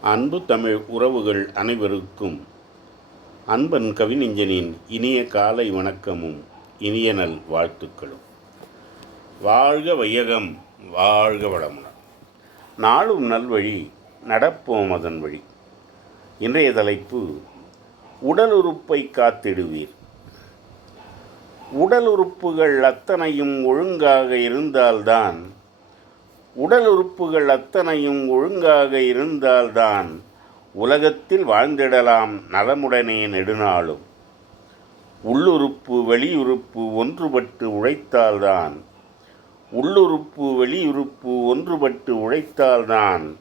அன்பு தமிழ் உறவுகள் அனைவருக்கும் அன்பன் கவிஞனின் இனிய காலை வணக்கமும் இனிய நல் வாழ்த்துக்களும். வாழ்க வையகம் வாழ்க வளமுடன். நாளும் நல்வழி நடப்போம் அதன் வழி. இன்றைய தலைப்பு உடல் உறுப்பை காத்திடுவீர். உடல் உறுப்புகள் அத்தனையும் ஒழுங்காக இருந்தால்தான் உடல் உறுப்புகள் அத்தனையும் ஒழுங்காக இருந்தால்தான் உலகத்தில் வாழ்ந்திடலாம் நலமுடனே நெடுநாளும். உள்ளுறுப்பு வெளியுறுப்பு ஒன்றுபட்டு உழைத்தால்தான். உள்ளுறுப்பு வெளியுறுப்பு ஒன்றுபட்டு உழைத்தால்தான்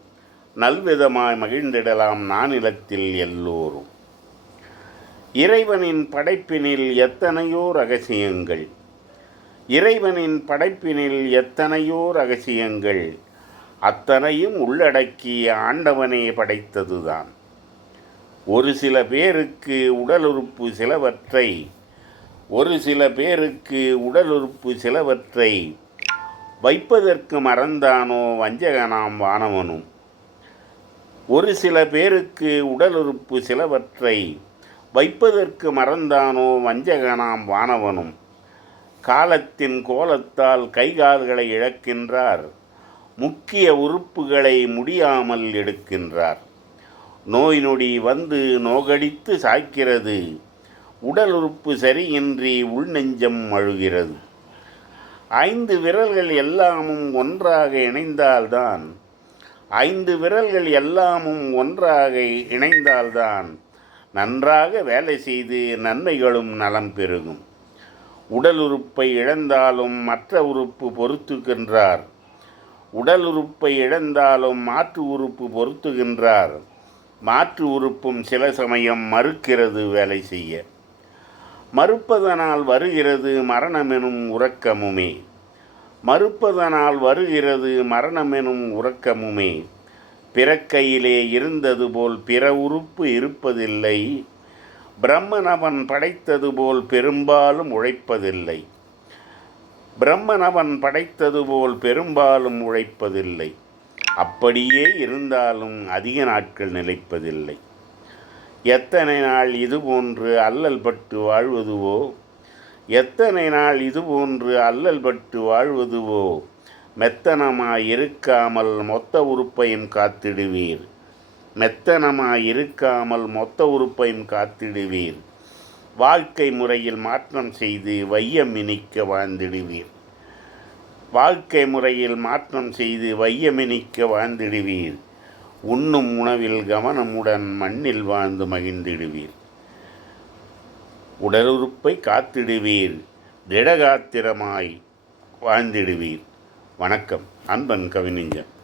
நல்விதமாய் மகிழ்ந்திடலாம் நானிலத்தில் எல்லோரும். இறைவனின் படைப்பினில் எத்தனையோ ரகசியங்கள். இறைவனின் படைப்பினில் எத்தனையோ ரகசியங்கள் அத்தனையும் உள்ளடக்கி ஆண்டவனே படைத்ததுதான். ஒரு சில பேருக்கு உடலுறுப்பு சிலவற்றை ஒரு சில பேருக்கு உடலுறுப்பு சிலவற்றை வைப்பதற்கு மறந்தானோ வஞ்சகனாம் வானவனும். ஒரு சில பேருக்கு உடலுறுப்பு சிலவற்றை வைப்பதற்கு மறந்தானோ வஞ்சகனாம் வானவனும். காலத்தின் கோலத்தால் கைகால்களை இழக்கின்றார். முக்கிய உறுப்புகளை முடியாமல் எடுக்கின்றார். நோய் நொடி வந்து நோகடித்து சாய்க்கிறது. உடல் உறுப்பு சரியின்றி உள்நெஞ்சம் அழுகிறது. ஐந்து விரல்கள் எல்லாமும் ஒன்றாக இணைந்தால்தான் ஐந்து விரல்கள் எல்லாமும் ஒன்றாக இணைந்தால்தான் நன்றாக வேலை செய்து நன்மைகளும் நலம் பெருகும். உடல் உறுப்பை இழந்தாலும் மற்ற உறுப்பு பொருத்துகின்றார். உடல் உறுப்பை இழந்தாலும் மாற்று உறுப்பு பொருத்துகின்றார். மாற்று உறுப்பும் சில சமயம் மறுக்கிறது வேலை செய்ய. மறுப்பதனால் வருகிறது மரணமெனும் உறக்கமுமே. மறுப்பதனால் வருகிறது மரணமெனும் உறக்கமுமே. பிறக்கையிலே இருந்தது போல் பிற உறுப்பு இருப்பதில்லை. பிரம்மன் அவன் படைத்தது போல் பெரும்பாலும் உழைப்பதில்லை. பிரம்மன் அவன் படைத்தது போல் பெரும்பாலும் உழைப்பதில்லை. அப்படியே இருந்தாலும் அதிக நாட்கள் நிலைப்பதில்லை. எத்தனை நாள் இதுபோன்று அல்லல் பட்டு வாழ்வதுவோ? எத்தனை நாள் இதுபோன்று அல்லல் பட்டு வாழ்வதுவோ? மெத்தனமாய் இருக்காமல் மொத்த உறுப்பையும் காத்திடுவீர். மெத்தனமாய் இருக்காமல் மொத்த உறுப்பையும் காத்திடுவீர். வாழ்க்கை முறையில் மாற்றம் செய்து வையம் இனிக்க வாழ்ந்திடுவீர். வாழ்க்கை முறையில் மாற்றம் செய்து வையமினிக்க வாழ்ந்திடுவீர். உண்ணும் உணவில் கவனமுடன் மண்ணில் வாழ்ந்து மகிழ்ந்திடுவீர். உடலுறுப்பை காத்திடுவீர். திடகாத்திரமாய் வாழ்ந்திடுவீர். வணக்கம். அன்பன் கவிஞன்